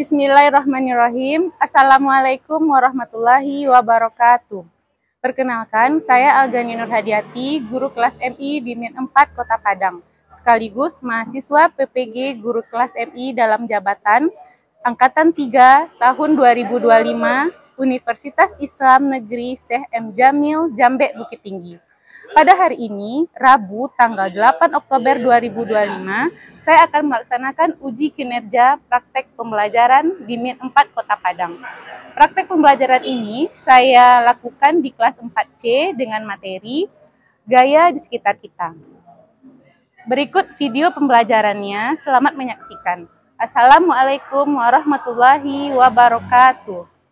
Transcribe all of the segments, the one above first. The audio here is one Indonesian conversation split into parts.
Bismillahirrahmanirrahim. Assalamualaikum warahmatullahi wabarakatuh. Perkenalkan, saya Algani Nurhadiati, guru kelas MI di MIN 4 Kota Padang, sekaligus mahasiswa PPG Guru Kelas MI dalam jabatan Angkatan 3 tahun 2025 Universitas Islam Negeri Syekh M. Jamil, Jambe, Bukit Tinggi. Pada hari ini, Rabu, tanggal 8 Oktober 2025, saya akan melaksanakan uji kinerja praktek pembelajaran di MIN 4 Kota Padang. Praktek pembelajaran ini saya lakukan di kelas 4C dengan materi Gaya di Sekitar Kita. Berikut video pembelajarannya, selamat menyaksikan. Assalamualaikum warahmatullahi wabarakatuh.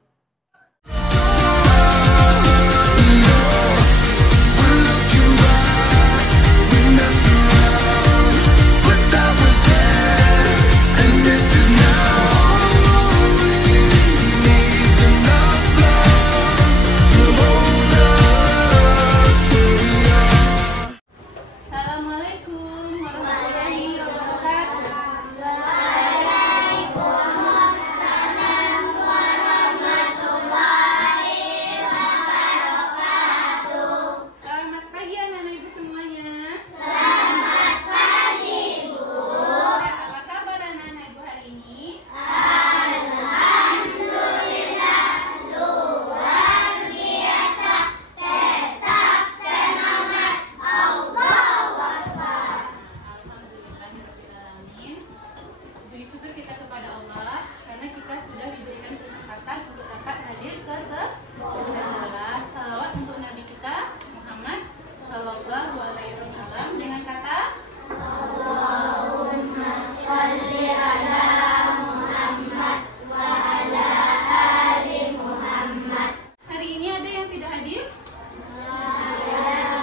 Syukur kita kepada Allah karena kita sudah diberikan kesempatan untuk dapat hadir ke sekolah. Salawat untuk Nabi kita Muhammad Sallallahu Alaihi Wasallam dengan kata Allahumma sholli ala Muhammad wa ala ali Muhammad. Hari ini ada yang tidak hadir?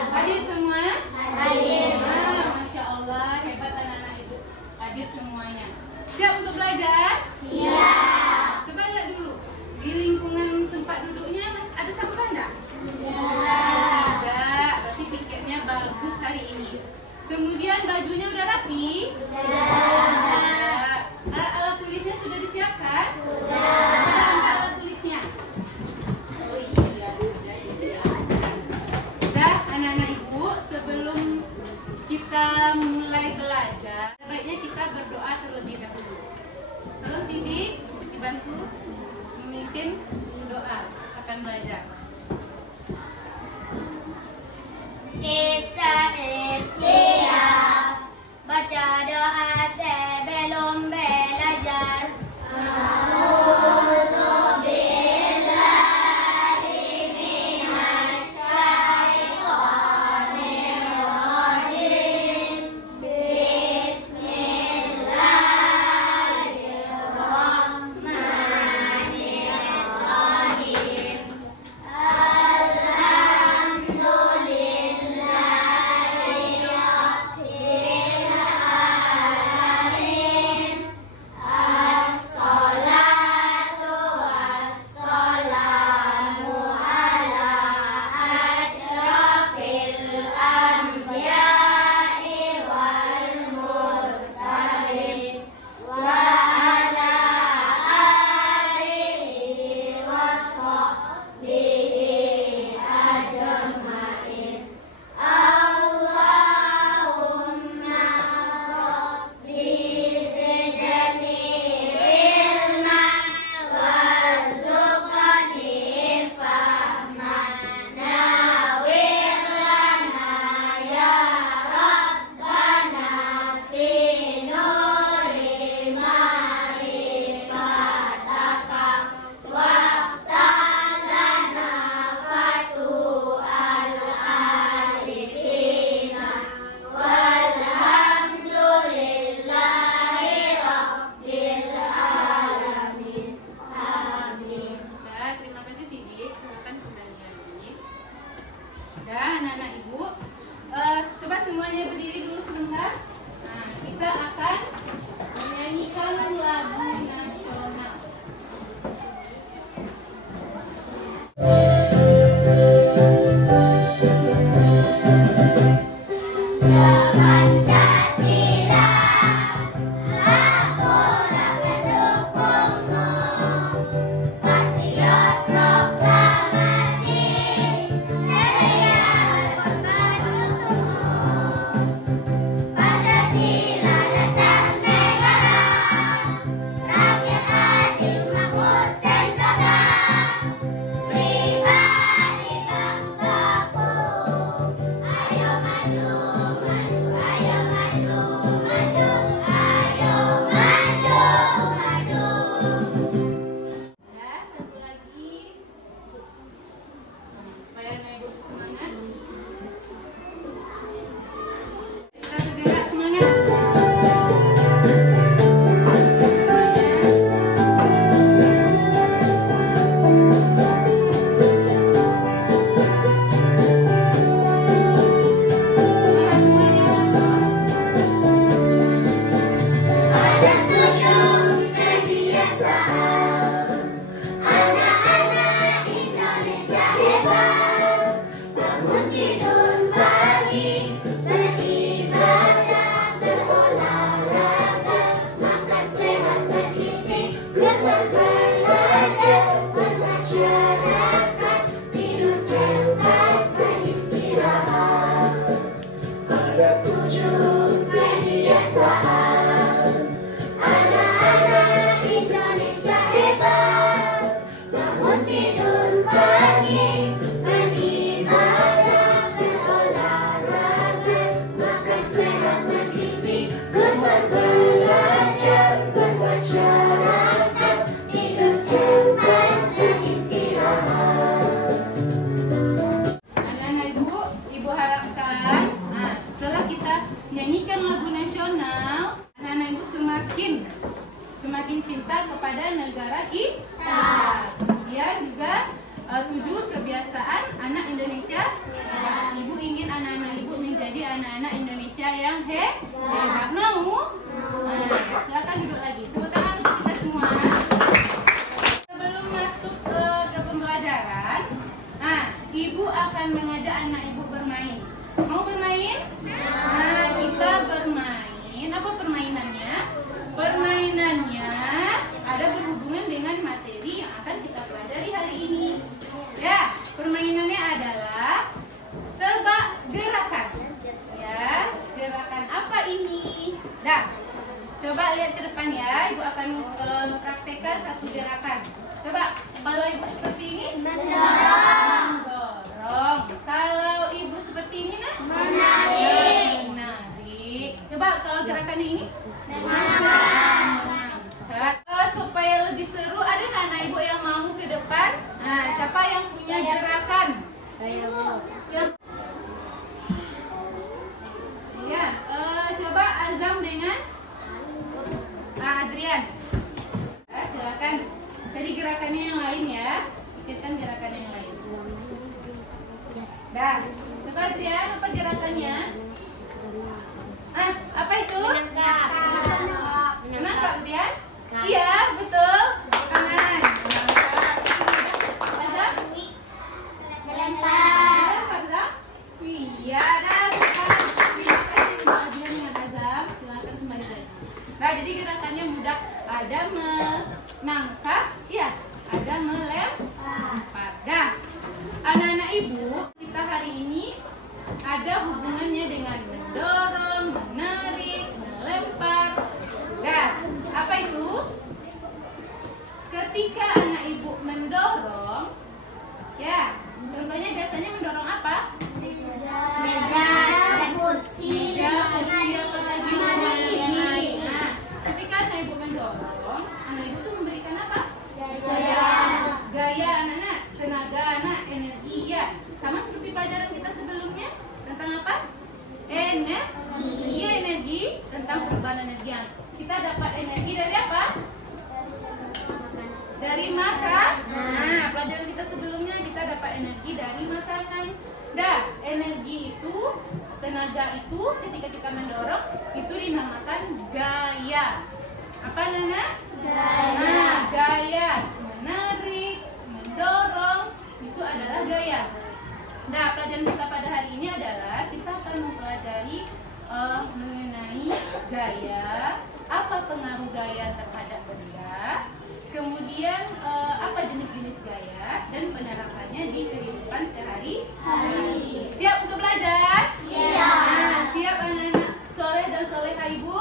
Hadir semua? Hadir. Masya Allah, hebat anak-anak itu. Hadir semuanya. Siap untuk belajar? Siap. Coba lihat dulu. Di lingkungan tempat duduknya ada sampah enggak? Tidak. Berarti pikirnya bagus hari ini. Kemudian bajunya udah rapi? Sudah. Alat tulisnya sudah disiapkan? Sudah. Alat tulisnya? Oh iya, sudah disiapkan. Sudah, anak-anak ibu, sebelum kita mulai belajar, sebaiknya kita berdoa terlebih dahulu. Tolong Cindy dibantu memimpin doa akan belajar. Siap baca doa sebelum belajar. cinta kepada negara kita. Kemudian juga 7 kebiasaan anak Indonesia. Ibu ingin anak-anak ibu menjadi anak-anak Indonesia yang hebat. Mau? Silakan duduk lagi. Tepuk tangan untuk kita semua. Sebelum masuk ke pembelajaran, ibu akan mengajak anak ibu bermain. Mau bermain? Kita bermain. Apa permainannya? Permainannya ada berhubungan dengan materi yang akan kita pelajari hari ini. Ya, permainannya adalah tebak gerakan. Ya, gerakan apa ini? Dah, coba lihat ke depan ya. Ibu akan mempraktekkan satu gerakan. Coba, kalau ibu seperti ini, mendorong. Kalau ibu seperti ini, menarik. Coba kalau gerakannya ini, mengangkat. Supaya lebih seru, ada nggak anak ibu yang mau ke depan? Siapa yang punya gerakan? Ya, coba Azam dengan Adrian. Silakan. Jadi gerakannya yang lain ya. Pikirkan gerakannya yang lain. Dah. Coba Adrian, apa gerakannya? Apa itu? Kenapa Adrian? Iya, betul. Tangan. Azam? Melempar. Azam? Iya, dah. Silakan kembali lagi. Nah, jadi gerakannya mudah. Ada menangkap, ya. Ada melempar. Dah. Anak-anak ibu, kita hari ini ada hubungannya dengan mendorong, menarik, melempar. Dah. Apa itu? Ketika anak ibu mendorong, ya. Contohnya biasanya mendorong apa? Meja, kursi, apalagi. Nah, ketika anak ibu mendorong, anak ibu tuh memberikan apa? Gaya anak-anak, tenaga anak, energi ya. Sama seperti pelajaran kita sebelumnya tentang apa? Energi tentang perubahan energi. Kita dapat energi dari apa? Dari makan. Nah, pelajaran kita sebelumnya kita dapat energi dari makanan. Dah, energi itu, tenaga itu ketika kita mendorong itu dinamakan gaya. Apa Nana? Gaya. Menarik, mendorong itu adalah gaya. Nah, pelajaran kita pada hari ini adalah kita akan mempelajari mengenai gaya, apa pengaruh gaya terhadap benda, kemudian apa jenis-jenis gaya dan penerapannya di kehidupan sehari-hari. Siap untuk belajar? Siap. Siap anak-anak soleh dan soleha ibu?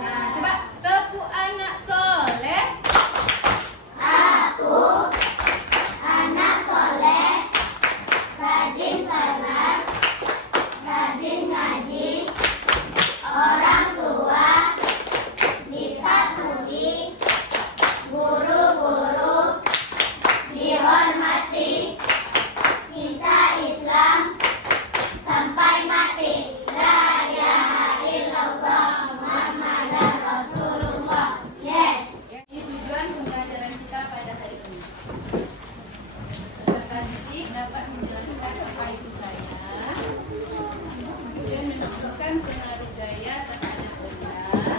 Nah, coba tepuk anak soleh. Aku anak soleh, rajin sholat, rajin ngaji, orang tua dipatuhi, guru-guru dihormati, cinta Islam sampai mati. La ilaha illallah Muhammadan Rasulullah. Yes. Ini tujuan pembelajaran kita pada hari ini. Peserta didik dapat menjelaskan apa itu gaya, kemudian menunjukkan pengaruh gaya terhadap benda,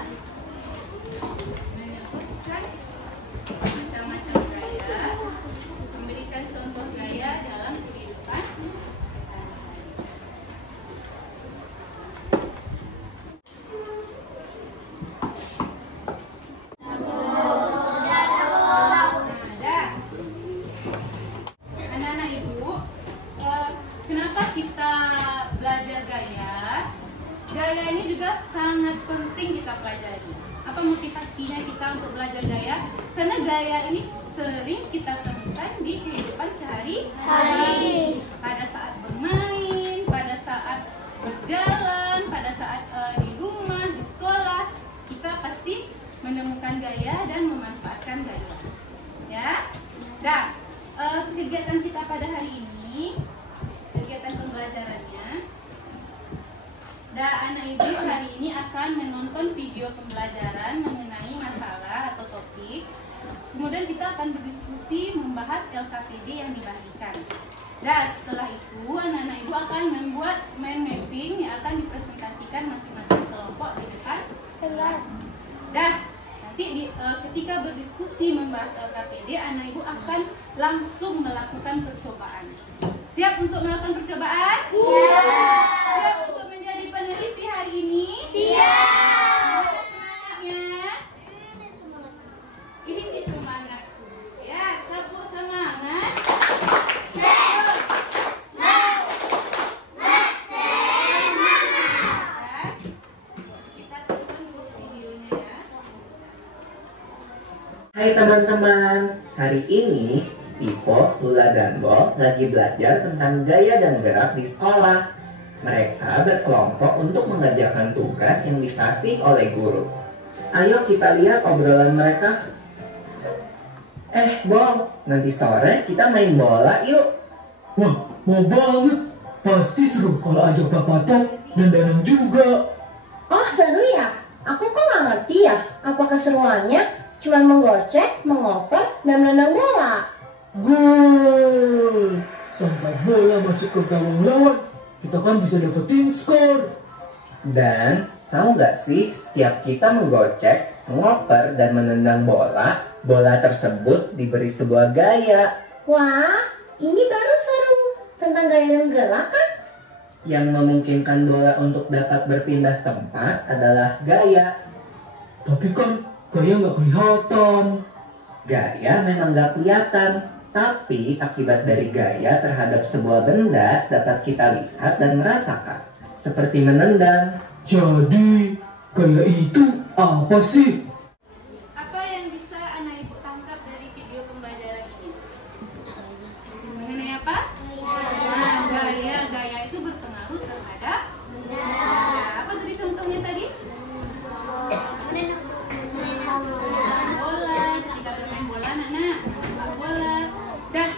menyebutkan macam-macam gaya, memberikan contoh gaya dalam kehidupan sehari-hari. Ada. Anak-anak ibu, kenapa kita belajar gaya? Gaya ini juga sangat penting kita pelajari. Apa motivasinya kita untuk belajar gaya? Karena gaya ini sering kita temukan di kehidupan sehari-hari. Pada saat bermain, pada saat berjalan, pada saat di rumah, di sekolah, kita pasti menemukan gaya dan memanfaatkan gaya. Ya. Nah, kegiatan kita pada hari ini, kegiatan pembelajarannya, anak ibu hari ini akan menonton video pembelajaran mengenai masalah atau topik topik. Kemudian kita akan berdiskusi membahas LKPD yang dibagikan. Dan setelah itu anak-anak ibu akan membuat mind mapping yang akan dipresentasikan masing-masing kelompok di depan kelas. Dan nanti ketika berdiskusi membahas LKPD, anak ibu akan langsung melakukan percobaan. Siap untuk melakukan percobaan? Siap. Siap untuk menjadi peneliti hari ini? Siap. Semangatnya? Ini semangat. Ya, tepuk semangat. Hai teman-teman, hari ini Pipo, Lula, dan Bol lagi belajar tentang gaya dan gerak di sekolah. Mereka berkelompok untuk mengerjakan tugas yang dikasih oleh guru. Ayo kita lihat obrolan mereka. Bol, nanti sore kita main bola yuk. Wah, mau banget. Pasti seru kalau ajak Papa Tom dan Danang juga. Oh seru ya? Aku kok nggak ngerti ya. Apa keseruannya? Cuman menggocek, mengoper, dan menendang bola. Gol! Sampai bola masuk ke gawang lawan, kita kan bisa dapetin skor. Dan tahu nggak sih, setiap kita menggocek, mengoper, dan menendang bola, bola tersebut diberi sebuah gaya. Wah, ini baru seru. Tentang gaya dan gerak kan? Yang memungkinkan bola untuk dapat berpindah tempat adalah gaya. Tapi kan gaya nggak kelihatan. Gaya memang nggak kelihatan, tapi akibat dari gaya terhadap sebuah benda dapat kita lihat dan merasakan, seperti menendang. Jadi, gaya itu apa sih? Apa yang bisa anak ibu tangkap dari video pembelajaran ini? Mengenai apa? Nah, gaya itu berpengaruh terhadap benda. Apa tadi contohnya tadi? Bola, ketika bermain bola anak-anak menembak bola. Dan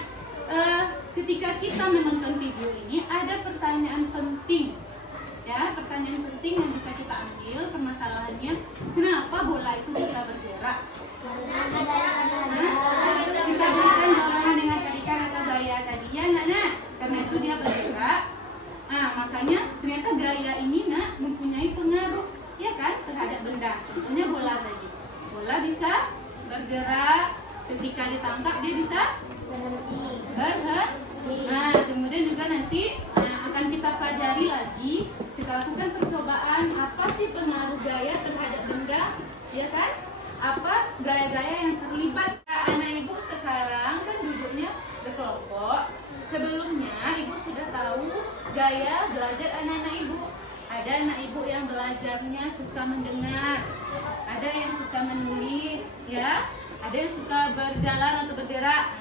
ketika kita menonton video ini ada pertanyaan penting. Ya, pertanyaan penting yang bisa kita ambil permasalahannya, kenapa bola itu bisa bergerak? Kita berikan jawaban dengan tarikan atau gaya tadi ya nak, karena itu dia bergerak. Nah, makanya ternyata gaya ini nak mempunyai pengaruh ya kan terhadap benda. Contohnya bola tadi. Bola bisa bergerak, ketika ditangkap dia bisa berhenti. Nah, kemudian juga nanti akan kita pelajari lagi, kita lakukan percobaan apa sih pengaruh gaya terhadap benda, ya kan? Apa gaya-gaya yang terlibat? Anak ibu sekarang kan duduknya berkelompok. Sebelumnya ibu sudah tahu gaya belajar anak-anak ibu. Ada anak ibu yang belajarnya suka mendengar, ada yang suka menulis, ya, ada yang suka berjalan atau bergerak.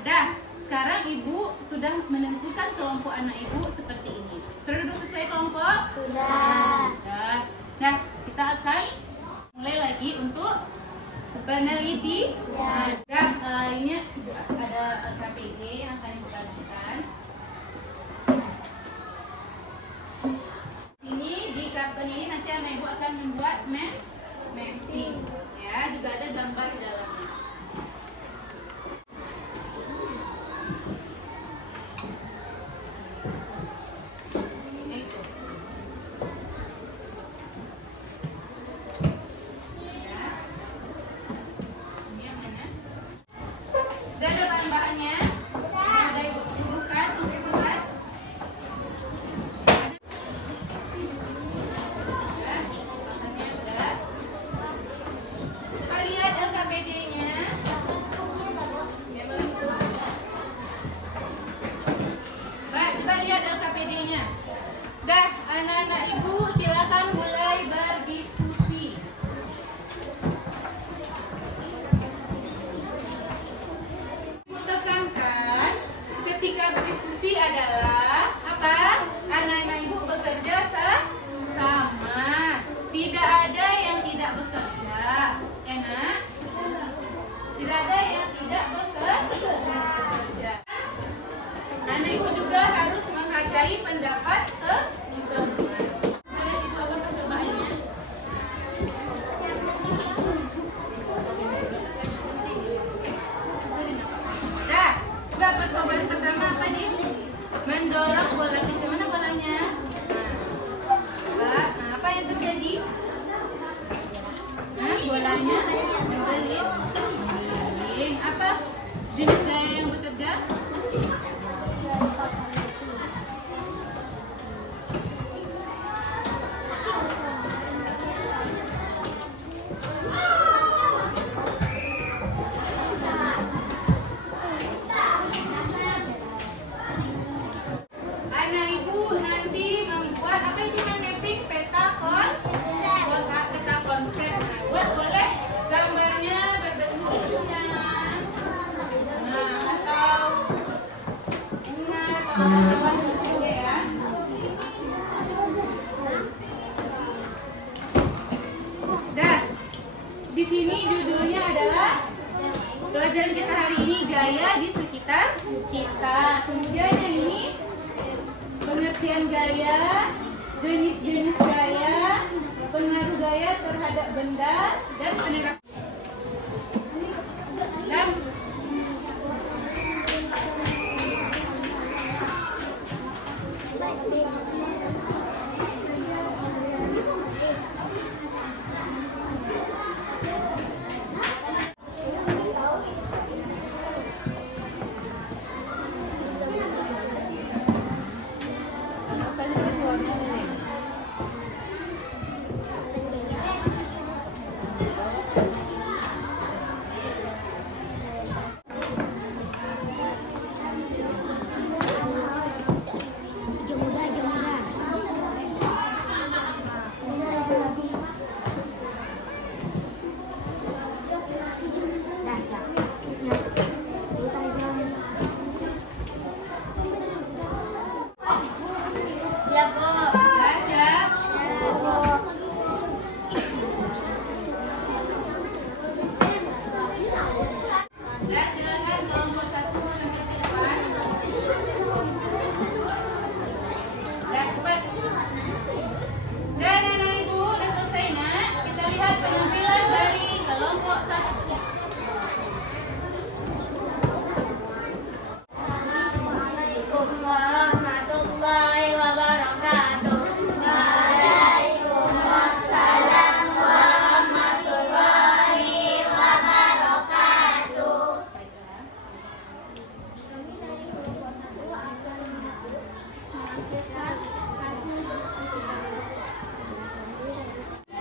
Sekarang ibu sudah menentukan kelompok anak ibu seperti ini. Sudah duduk sesuai kelompok? Sudah. Nah, kita akan mulai lagi untuk peneliti. Ini ada LKPD yang akan dibagikan. Ini di karton ini nanti anak ibu akan membuat mapping. Ya, juga ada gambar di dalamnya. Dah, di sini judulnya adalah pelajaran kita hari ini gaya di sekitar kita. Kemudian yang ini pengertian gaya, jenis-jenis gaya, pengaruh gaya terhadap benda, dan penerapan. Dan Siap, Bu. siap. Ya, silakan nomor 1 nanti di depan. Ya, cepat. Dan anak ibu udah selesai nak. Kita lihat penampilan dari kelompok 1. Assalamualaikum warahmatullahi wabarakatuh. Waalaikumsalam warahmatullahi wabarakatuh. Kami dari kelompok 1 akan menampilkan hasil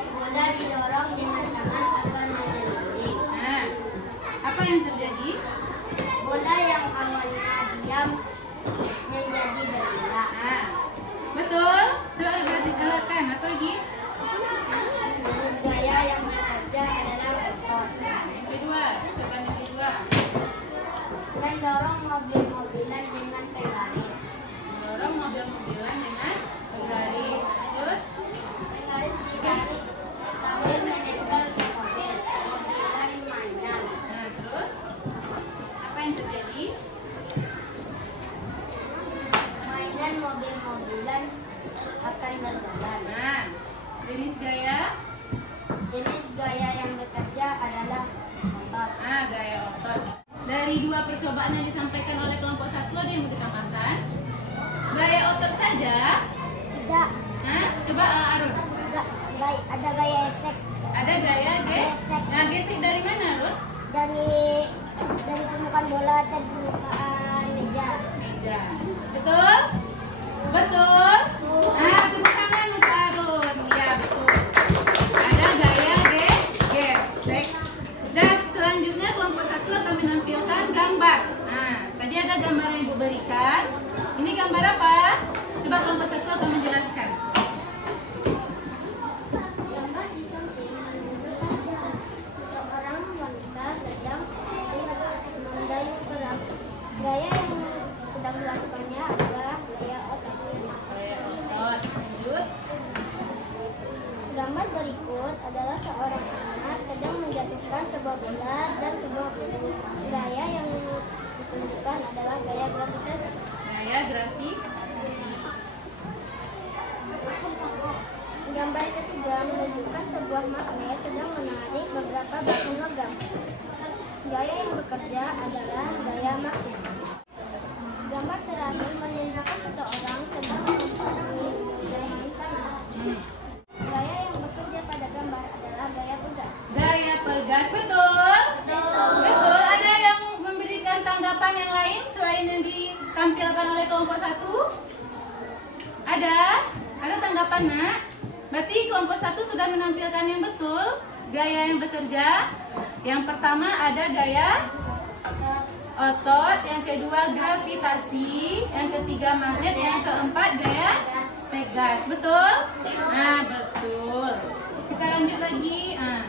bola didorong dengan tangan agar mengelilingi. Nah, apa yang terjadi? Bola yang awalnya diam menjadi bergerak. Nah, betul. Coba dijelaskan. Apa lagi? Gaya yang bekerja adalah otot. Yang kedua, coba yang kedua. Mendorong mobil-mobilan dengan penggaris. Dorong mobil-mobilan dengan penggaris. Terus, Penggaris ditarik sambil menempel ke mobil dan mainan. nah terus apa yang terjadi? Mainan mobil-mobilan akan berjalan. Nah, jenis gaya. Jenis gaya yang bekerja adalah otot. Ah, gaya otot. Dari 2 percobaan yang disampaikan oleh kelompok 1 ada yang mau ditambahkan? Gaya otot saja. Tidak, Nah, coba Arun. ada gaya esek Ada gaya gesek. Nah, gesek dari mana, Arun? dari permukaan bola dan permukaan meja. Meja. Betul? Betul? Nah, tepuk tangan untuk Arun. Ya, betul. Ada gaya gesek. Dan selanjutnya kelompok 1 akan menampilkan gambar. Nah, tadi ada gambar yang Ibu berikan. Ini gambar apa? Coba kelompok 1 akan menjelaskan. Gambar di samping menunjukkan seorang wanita sedang mendayung perang. Gaya yang sedang dilakukannya adalah gaya otot. Gaya otot. Lanjut. Gambar berikut adalah seorang anak sedang menjatuhkan sebuah bola dan sebuah bulu. Gaya yang ditunjukkan adalah gaya gravitasi. Gaya grafik. Gambar ketiga menunjukkan sebuah magnet sedang menarik beberapa batu logam. Gaya yang bekerja adalah gaya magnet. Gambar terakhir menunjukkan seseorang sedang memerangi dengan tanah. Gaya yang bekerja pada gambar adalah gaya pegas. Gaya pegas. Betul? Betul. Ada yang memberikan tanggapan yang lain selain yang ditampilkan oleh kelompok 1? Ada? Ada tanggapan, nak? Berarti kelompok 1 sudah menampilkan yang betul. Gaya yang bekerja. Yang pertama ada gaya otot, yang kedua gravitasi, yang ketiga magnet, yang keempat gaya pegas. Betul? Nah, betul. Kita lanjut lagi. Nah,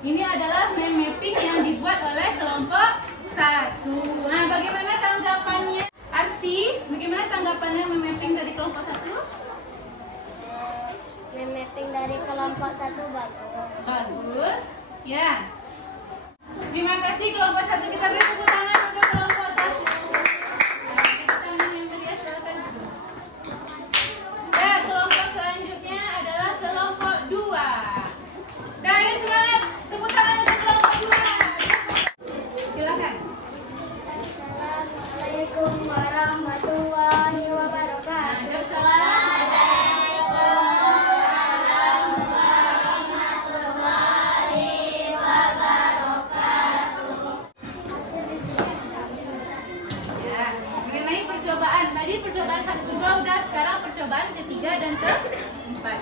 ini adalah mind mapping yang dibuat oleh kelompok 1. Nah, bagaimana tanggapannya? Arsi, bagaimana kelompok 1? Mapping dari kelompok 1 bagus. Bagus. Ya. Terima kasih kelompok 1. Kita beri tepuk tangan untuk kelompok 1. Tepuk tangan yang meriah, silakan. Ya, kelompok selanjutnya adalah kelompok 2. Nah, ayo semangat. Tepuk tangan untuk kelompok 2. Silakan. Assalamualaikum warahmatullahi wabarakatuh. Tadi percobaan 1, 2 udah, sekarang percobaan ketiga dan keempat.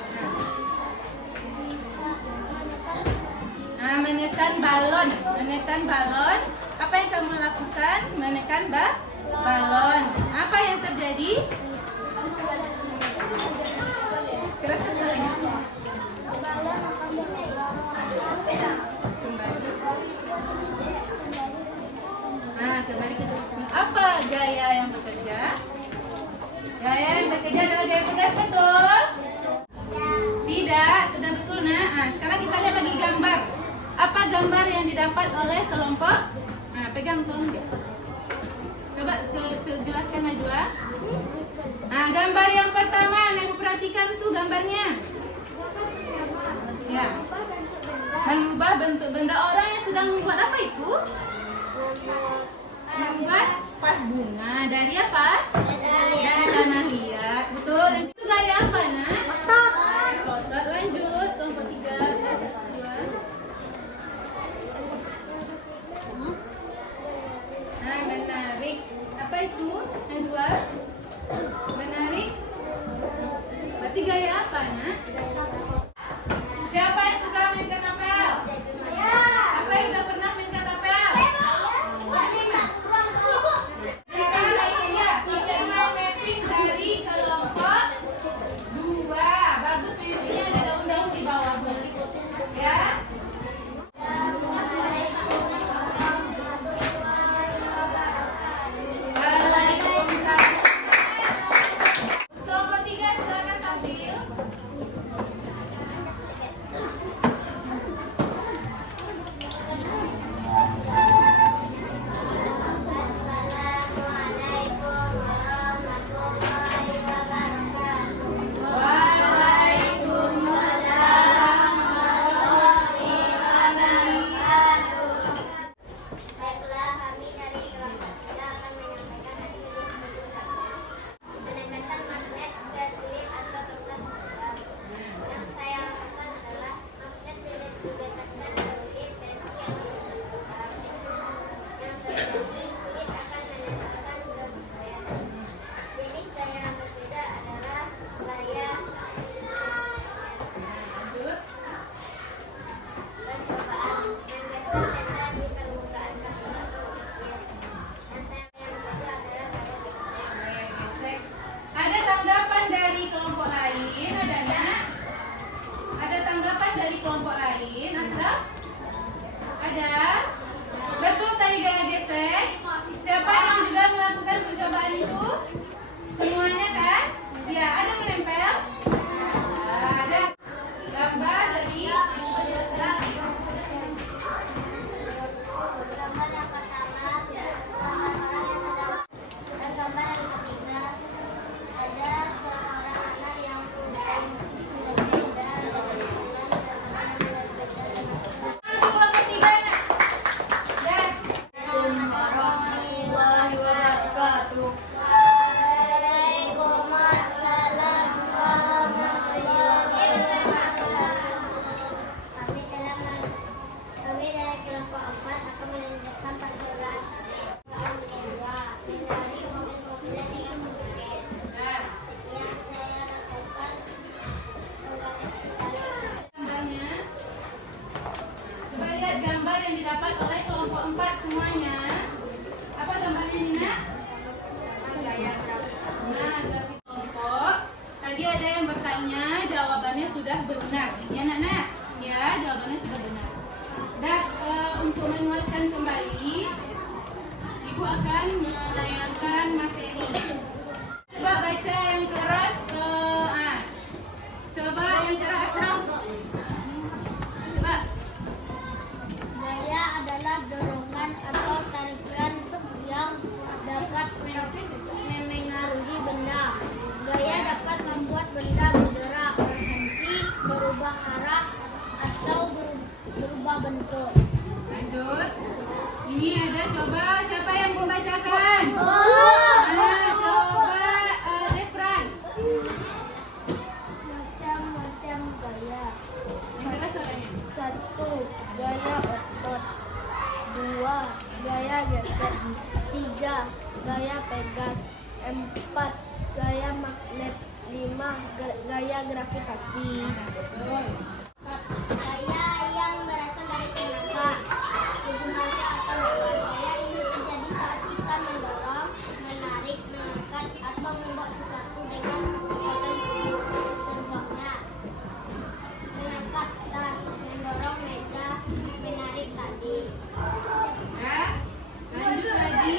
Nah, menekan balon. Menekan balon. Apa yang kamu lakukan? Menekan balon. Apa yang terjadi? Keraskan suaranya. Nah, kembali ke apa gaya yang bekerja? Gaya yang bekerja adalah gaya pegas, betul? Tidak, sudah betul. Nah, sekarang kita lihat lagi gambar. Apa gambar yang didapat oleh kelompok? Nah, pegang tolong dia. Coba jelaskan Najwa. Nah, gambar yang pertama yang perhatikan tuh gambarnya. Ya. Mengubah bentuk benda. Orang yang sedang membuat apa itu? Membuat vas bunga. Dari apa? Dari tanah liat. Betul. Itu gaya apa, Nak? Otot. Lanjut. Kelompok 3. Nah, menarik. Apa itu? Najwa? Menarik. Berarti gaya apa, Nak? Siapa yang suka main ketapel? Apa yang udah pernah main ketapel? Mapping dari kelompok 2. Bagus, ini ada daun-daun di bawahnya. Ya. Waalaikumsalam. Kelompok 3 silakan tampil. Baiklah, kami dari kelompok 3 akan menyampaikan hasil diskusi kami. Pendekatan magnet ke klip atau kertas logam. Yang saya lakukan adalah magnet tidak digerakkan ke klip versi yang kertas logam. Yang terjadi, klip akan menempelkan ke saya. Jenis gaya yang berbeda adalah gaya percobaan menggeser benda di permukaan kertas atau pasir. Dan saya yang kedua adalah gaya gesek. Ada tanggapan dari kelompok lain? Ada, Nak? Ada tanggapan dari kelompok lain? Asraf? Ada? Betul tadi gaya gesek? Siapa yang juga melakukan percobaan itu? Semuanya kan? Ya, ada menempel? Ada. Gambar dari Gambar yang pertama seorang yang sedang, dan gambar yang ketiga ada seorang anak yang berbeda dengan untuk kelompok 3, Nak. Ya. warahmatullahi wabarakatuh. Waalaikumsalam warahmatullahi wabarakatuh. Kami dari kelompok 4 akan menunjukkan percobaan kedua dari mobil-mobil dengan magnet. Yang saya lakukan Gambarnya. Coba lihat gambar yang didapat oleh kelompok 4 semuanya. Apa gambarnya ini, Nak? Gaya grafik. Nah, grafik kelompok. Tadi ada yang bertanya, jawabannya sudah benar. Ya, Nak? Ya, jawabannya sudah benar. Dan untuk menguatkan kembali, Ibu akan melayangkan materi. Coba coba baca yang keras. Coba yang keras. Coba. Gaya adalah dorongan atau tarikan yang dapat memengaruhi benda. Gaya dapat membuat benda bergerak, berhenti, berubah arah, atau berubah bentuk. Lanjut. Ini ada, coba siapa yang mau bacakan? Coba Refran. Macam-macam gaya. Yang keras suaranya. 1. Gaya otot. 2. Gaya gesek. 3. Gaya pegas. 4. Gaya magnet. 5. Gaya gravitasi. Gaya yang berasal dari tenaga, tubuh manusia atau hewan. Gaya ini terjadi saat kita mendorong, menarik, mengangkat, atau membawa sesuatu dengan kekuatan tubuh. Contohnya, mengangkat tas, mendorong meja, menarik tadi. Ya. Lanjut lagi.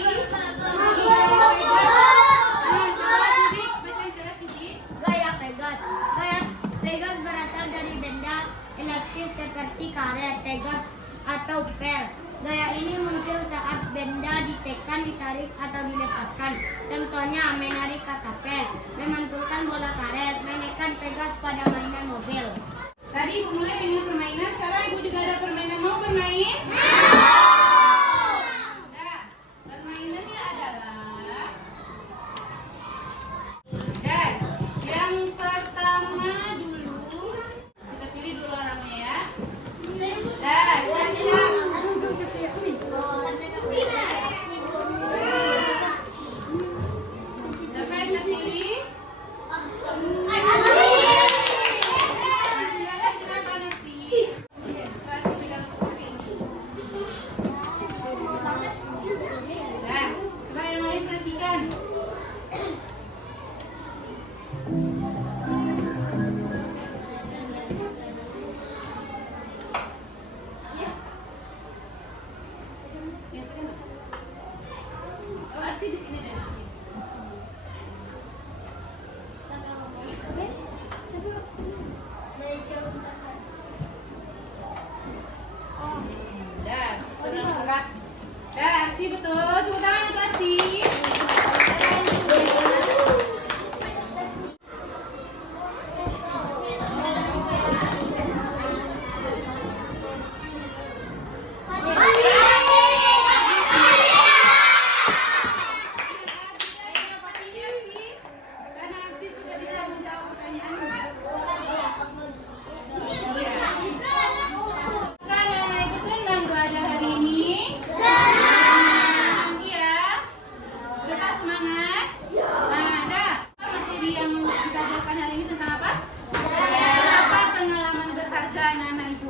Gaya pegas. Gaya pegas berasal dari benda elastis seperti karet, tegas, atau pel. Gaya ini muncul saat benda ditekan, ditarik, atau dilepaskan. Contohnya, menarik katapel, memantulkan bola karet, menekan pegas pada mainan mobil. Tadi Ibu mulai dengan permainan, sekarang Ibu juga ada permainan. Mau bermain? Nah, permainannya adalah dan yang pertama dulu kita pilih dulu orangnya ya. Dan siap. Dapat terpilih. Silakan kenapa nasi? Kasih pegang seperti ini. Nah, coba yang lain perhatikan. Oh, Arsi di sini deh. Dah, kurang keras. Dah, Arsi betul. Tepuk tangan untuk Arsi. Karena Arsi sudah bisa menjawab pertanyaan. Kan Ibu senang belajar hari ini? Senang. Iya. Tetap semangat. Nah, ada materi yang kita ajarkan hari ini tentang apa? Apa pengalaman berharga anak-anak Ibu?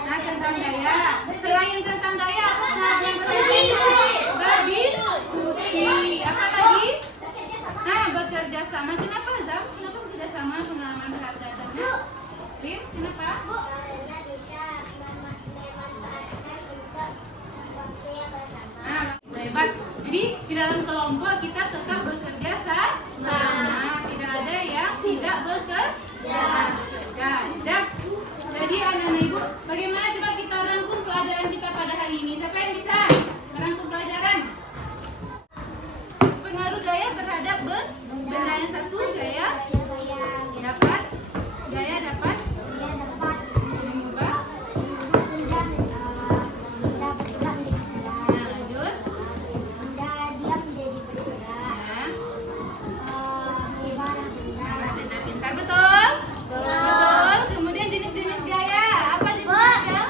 Nah, tentang gaya. Selain tentang gaya, apa pengalaman berharga? Berdiskusi. Apa lagi? Nah, bekerja sama. Kenapa, Zam? Kenapa bekerja sama pengalaman berharga Zamnya? Lin, kenapa? Karena bisa memanfaatkan untuk waktunya bersama. Nah, hebat. Jadi di dalam kelompok kita tetap bekerja sama. Tidak ada yang tidak bekerja. Siap. Jadi anak-anak Ibu, bagaimana coba kita rangkum pelajaran kita pada hari ini? Siapa yang bisa merangkum pelajaran? Pengaruh gaya terhadap benda yang satu, gaya dapat mengubah. Nah, lanjut. Nah, pintar betul. Betul. Kemudian jenis-jenis gaya. Apa jenis gaya?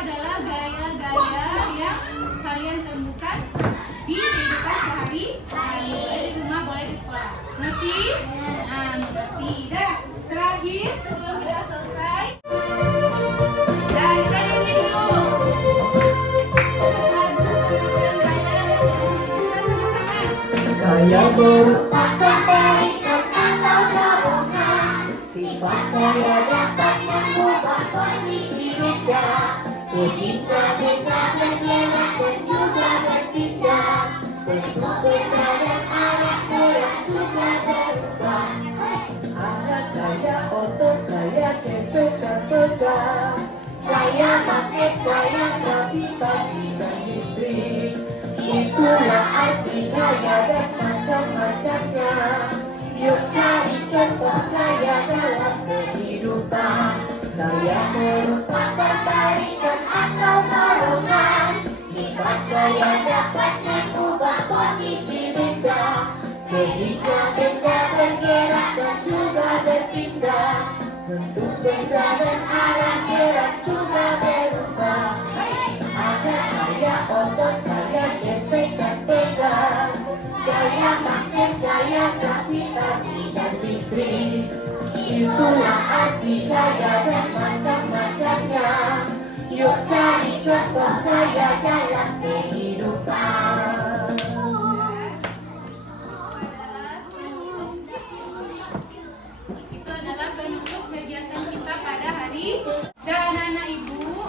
adalah gaya-gaya yang kalian temukan di kehidupan sehari-hari. Boleh di rumah, boleh di sekolah. Ngerti? Nah, mengerti. Dah, terakhir sebelum kita selesai. Nah, kita nyanyi dulu. Gaya Merupakan terikat atau dorongan. Sifat gaya dapat mengubah posisi benda, sehingga benda bergerak dan juga berpindah. Bentuk benda dan arah gerak juga berubah. ada gaya otot, gaya gesek dan tegang, Gaya magnet, gaya gravitasi dan listrik. Itulah arti gaya dan macam-macamnya. Yuk cari contoh gaya dalam kehidupan. Gaya merupakan tarikan atau dorongan. Sifat gaya dapat mengubah posisi benda, sehingga benda bergerak dan juga berpindah. Bentuk benda dan arah gerak juga berubah. Ada gaya otot, gaya gesek dan tegang, gaya magnet, gaya gravitasi dan listrik. Itulah arti gaya dan macam-macamnya. Yuk cari contoh gaya dalam kehidupan. Itu adalah penutup kegiatan kita pada hari. Dan anak ibu,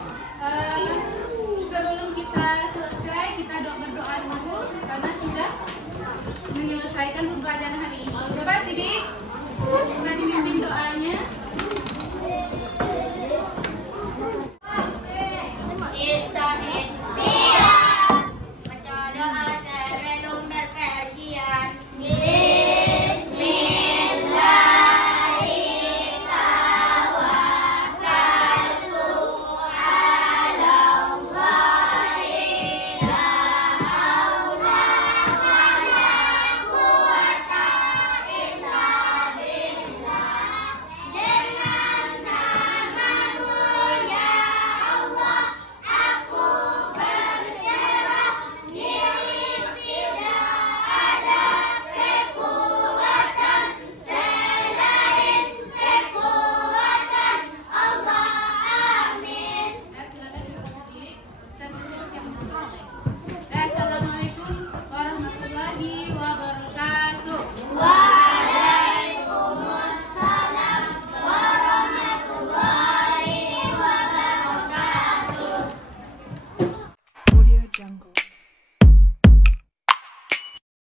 sebelum kita selesai, kita berdoa dulu karena sudah menyelesaikan pembelajaran hari ini. Coba Sidik, kita dipimpin doanya. Siap. Baca doa sebelum berpergian. Assalamualaikum warahmatullahi wabarakatuh. Waalaikumsalam warahmatullahi wabarakatuh. Audio Jungle.